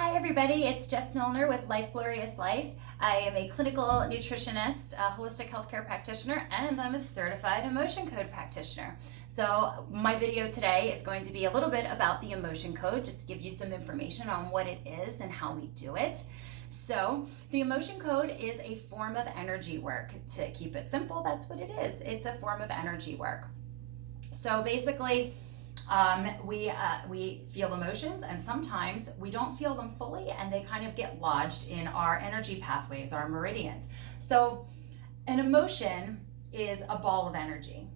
Hi everybody, it's Jess Milner with Life Glorious Life. I am a clinical nutritionist, a holistic healthcare practitioner, and I'm a certified emotion code practitioner. So my video today is going to be a little bit about the emotion code, just to give you some information on what it is and how we do it. So the emotion code is a form of energy work. To keep it simple, that's what it is. It's a form of energy work. So basically, we feel emotions, and sometimes we don't feel them fully, and they kind of get lodged in our energy pathways, our meridians. So an emotion is a ball of energy.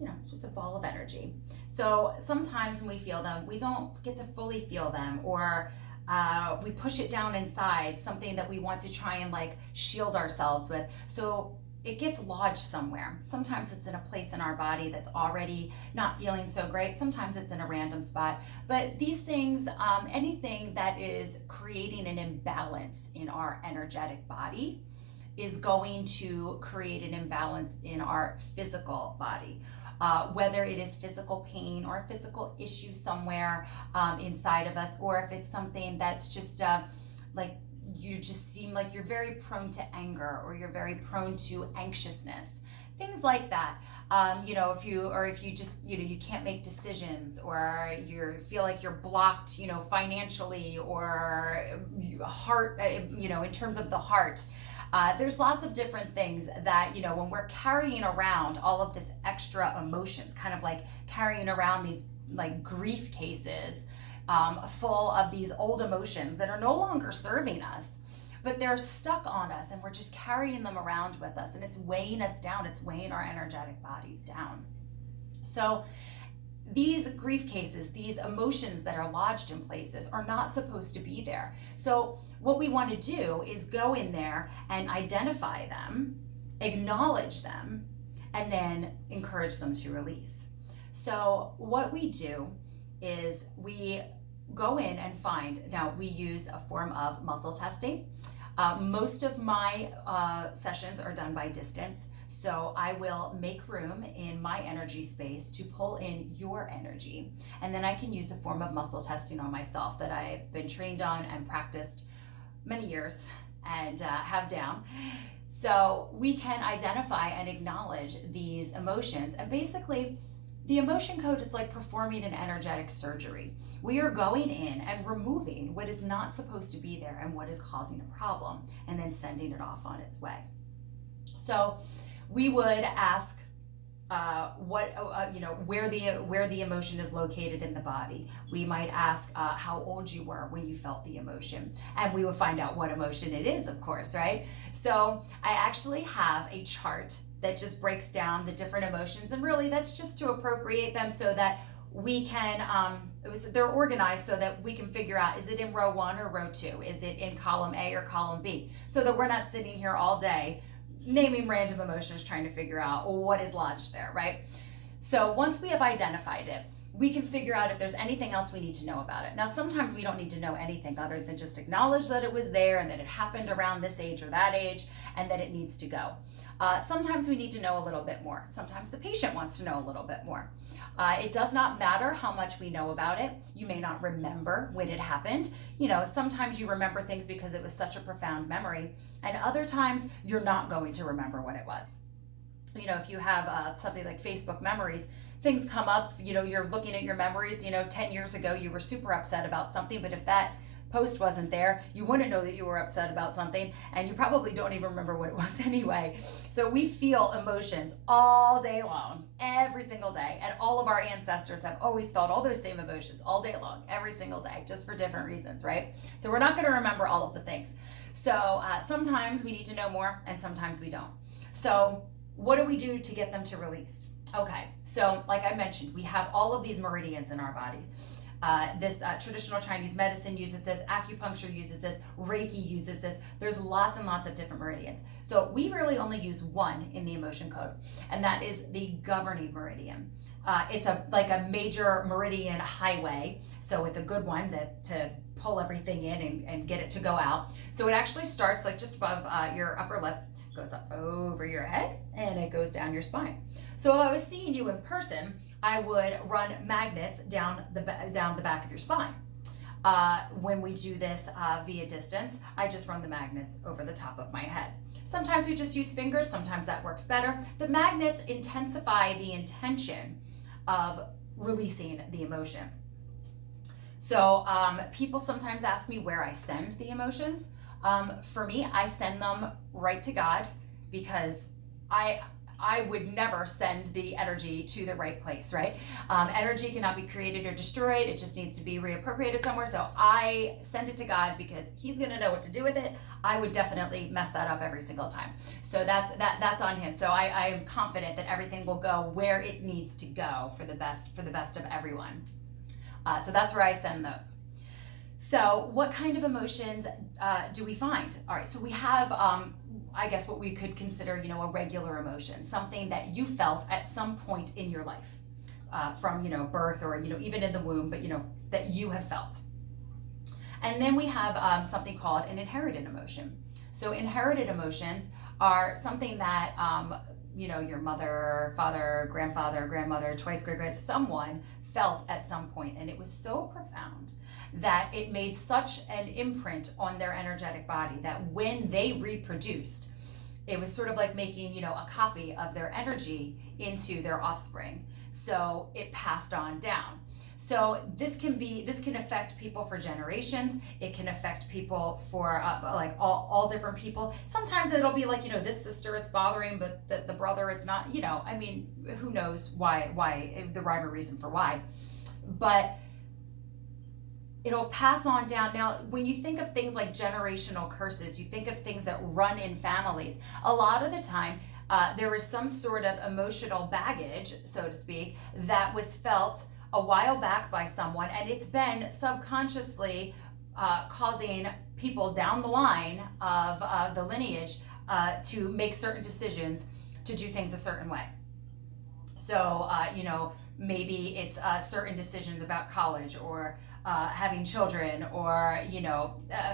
It's just a ball of energy. So sometimes when we feel them, we don't get to fully feel them, or we push it down inside, something that we want to try and shield ourselves with. So it gets lodged somewhere. Sometimes it's in a place in our body that's already not feeling so great. Sometimes it's in a random spot. But these things, anything that is creating an imbalance in our energetic body is going to create an imbalance in our physical body. Whether it is physical pain or a physical issue somewhere inside of us, or if it's something that's just you just seem like you're very prone to anger, or you're very prone to anxiousness, things like that. If you just, you can't make decisions, or you feel like you're blocked, financially, or heart, in terms of the heart. There's lots of different things that, when we're carrying around all of this extra emotions, kind of like carrying around these grief cases, full of these old emotions that are no longer serving us, but they're stuck on us, and we're just carrying them around with us, and it's weighing us down. It's weighing our energetic bodies down. So these grief cases, these emotions that are lodged in places, are not supposed to be there. So what we want to do is go in there and identify them, acknowledge them, and then encourage them to release. So what we do is we go in and find, now we use a form of muscle testing. Most of my sessions are done by distance, so I will make room in my energy space to pull in your energy, and then I can use a form of muscle testing on myself that I've been trained on and practiced many years and have down. So we can identify and acknowledge these emotions, and basically the emotion code is like performing an energetic surgery. We are going in and removing what is not supposed to be there and what is causing a problem, and then sending it off on its way. So we would ask where the emotion is located in the body. We might ask how old you were when you felt the emotion, and we would find out what emotion it is, of course, right? So I actually have a chart that just breaks down the different emotions, and really that's just to appropriate them so that we can, they're organized so that we can figure out, is it in row 1 or row 2? Is it in column A or column B? So that we're not sitting here all day naming random emotions trying to figure out what is lodged there, right? So once we have identified it, we can figure out if there's anything else we need to know about it. Now, sometimes we don't need to know anything other than just acknowledge that it was there, and that it happened around this age or that age, and that it needs to go. Sometimes we need to know a little bit more. Sometimes the patient wants to know a little bit more. It does not matter how much we know about it. You may not remember when it happened. Sometimes you remember things because it was such a profound memory, and other times you're not going to remember when it was. If you have something like Facebook memories, things come up, you're looking at your memories, 10 years ago you were super upset about something, but if that post wasn't there, you wouldn't know that you were upset about something, and you probably don't even remember what it was anyway. So we feel emotions all day long, every single day, and all of our ancestors have always felt all those same emotions all day long, every single day, just for different reasons, right? So we're not going to remember all of the things. So sometimes we need to know more, and sometimes we don't. So what do we do to get them to release? Okay, so like I mentioned, we have all of these meridians in our bodies. This traditional Chinese medicine uses this, acupuncture uses this, Reiki uses this. There's lots and lots of different meridians. So we really only use one in the emotion code, and that is the governing meridian. It's like a major meridian highway, so it's a good one to pull everything in and get it to go out. So it actually starts just above your upper lip, goes up over your head, and it goes down your spine. So if I was seeing you in person, I would run magnets down the back of your spine. when we do this via distance, I just run the magnets over the top of my head. Sometimes we just use fingers, sometimes that works better. The magnets intensify the intention of releasing the emotion. So people sometimes ask me where I send the emotions. For me, I send them right to God, because I would never send the energy to the right place, right? Energy cannot be created or destroyed. It just needs to be reappropriated somewhere. So I send it to God because He's going to know what to do with it. I would definitely mess that up every single time. So that's on Him. So I am confident that everything will go where it needs to go for the best of everyone. So that's where I send those. So what kind of emotions do we find? All right, so we have I guess what we could consider, a regular emotion, something that you felt at some point in your life, from, birth, or, even in the womb, but, that you have felt. And then we have something called an inherited emotion. So inherited emotions are something that, your mother, father, grandfather, grandmother, twice great, someone felt at some point, and it was so profound that it made such an imprint on their energetic body that when they reproduced, it was sort of like making, a copy of their energy into their offspring. So it passed on down. So this can affect people for generations. It can affect people for like all different people. Sometimes it'll be like, this sister it's bothering, but the brother it's not, who knows why, the rhyme or reason for why. But it'll pass on down. Now, when you think of things like generational curses, you think of things that run in families. A lot of the time, there is some sort of emotional baggage, so to speak, that was felt a while back by someone, and it's been subconsciously causing people down the line of the lineage to make certain decisions to do things a certain way. So, maybe it's certain decisions about college, or having children, or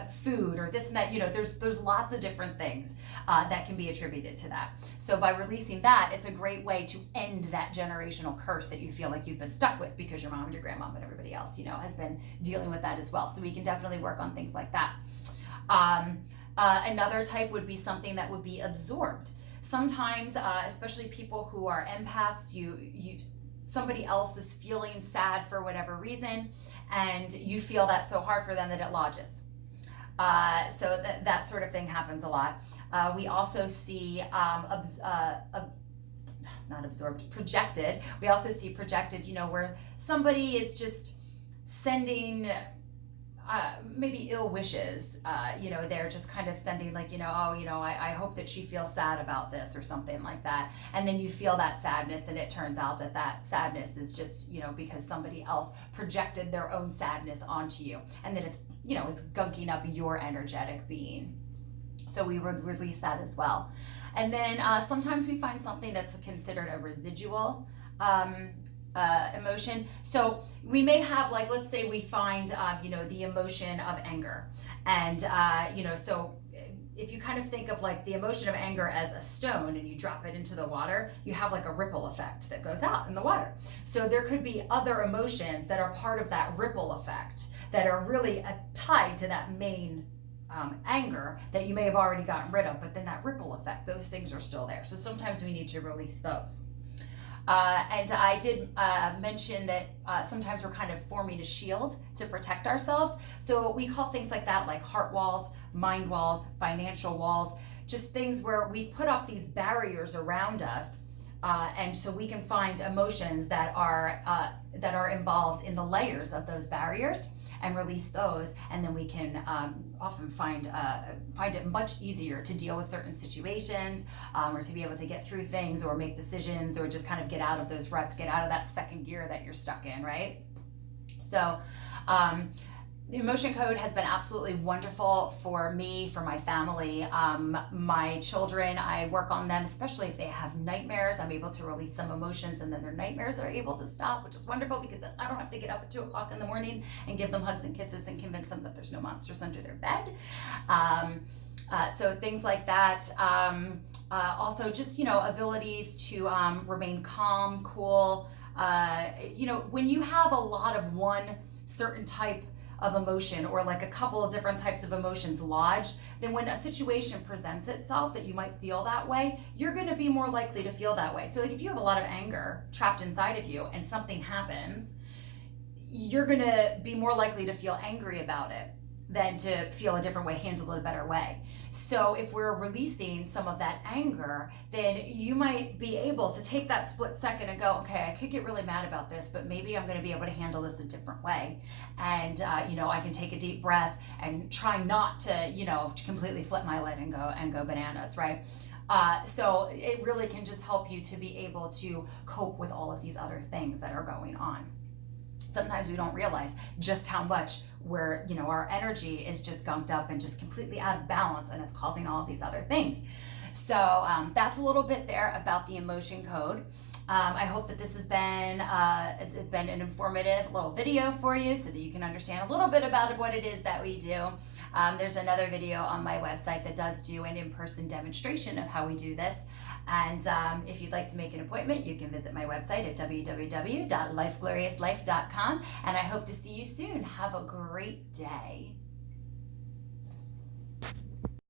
food, or this and that. There's lots of different things that can be attributed to that. So by releasing that, it's a great way to end that generational curse that you feel like you've been stuck with because your mom and your grandmom and everybody else has been dealing with that as well. So we can definitely work on things like that. Another type would be something that would be absorbed. Sometimes, especially people who are empaths, somebody else is feeling sad for whatever reason, and you feel that so hard for them that it lodges. So that sort of thing happens a lot. We also see not absorbed, projected. We also see projected, where somebody is just sending maybe ill wishes. They're just kind of sending like, I hope that she feels sad about this, or something like that. And then you feel that sadness, and it turns out that sadness is just, because somebody else projected their own sadness onto you. And then it's gunking up your energetic being. So we would release that as well. And then sometimes we find something that's considered a residual emotion. So we may have, like, let's say we find, the emotion of anger. And, so if you kind of think of like the emotion of anger as a stone and you drop it into the water, you have like a ripple effect that goes out in the water. So there could be other emotions that are part of that ripple effect that are really tied to that main anger that you may have already gotten rid of, but then that ripple effect, those things are still there. So sometimes we need to release those. And I did mention that sometimes we're kind of forming a shield to protect ourselves. So we call things like that like heart walls, mind walls, financial walls, just things where we put up these barriers around us. And so we can find emotions that are involved in the layers of those barriers and release those, and then we can often find it much easier to deal with certain situations, or to be able to get through things or make decisions, or just kind of get out of those ruts, get out of that second gear that you're stuck in, right? So the emotion code has been absolutely wonderful for me, for my family. My children, I work on them, especially if they have nightmares. I'm able to release some emotions, and then their nightmares are able to stop, which is wonderful, because then I don't have to get up at 2 o'clock in the morning and give them hugs and kisses and convince them that there's no monsters under their bed. So things like that. Also just, abilities to remain calm, cool. When you have a lot of one certain type of emotion, or like a couple of different types of emotions lodged, then when a situation presents itself that you might feel that way, you're going to be more likely to feel that way. So like if you have a lot of anger trapped inside of you and something happens, you're going to be more likely to feel angry about it than to feel a different way, handle it a better way. So if we're releasing some of that anger, then you might be able to take that split second and go, okay, I could get really mad about this, but maybe I'm going to be able to handle this a different way. And, I can take a deep breath and try not to, to completely flip my lid and go bananas, right? So it really can just help you to be able to cope with all of these other things that are going on. Sometimes we don't realize just how much our energy is just gunked up and just completely out of balance, and it's causing all of these other things. So that's a little bit there about the emotion code. I hope that this has been an informative little video for you so that you can understand a little bit about what it is that we do. There's another video on my website that does do an in-person demonstration of how we do this. And if you'd like to make an appointment, you can visit my website at www.lifegloriouslife.com. And I hope to see you soon. Have a great day.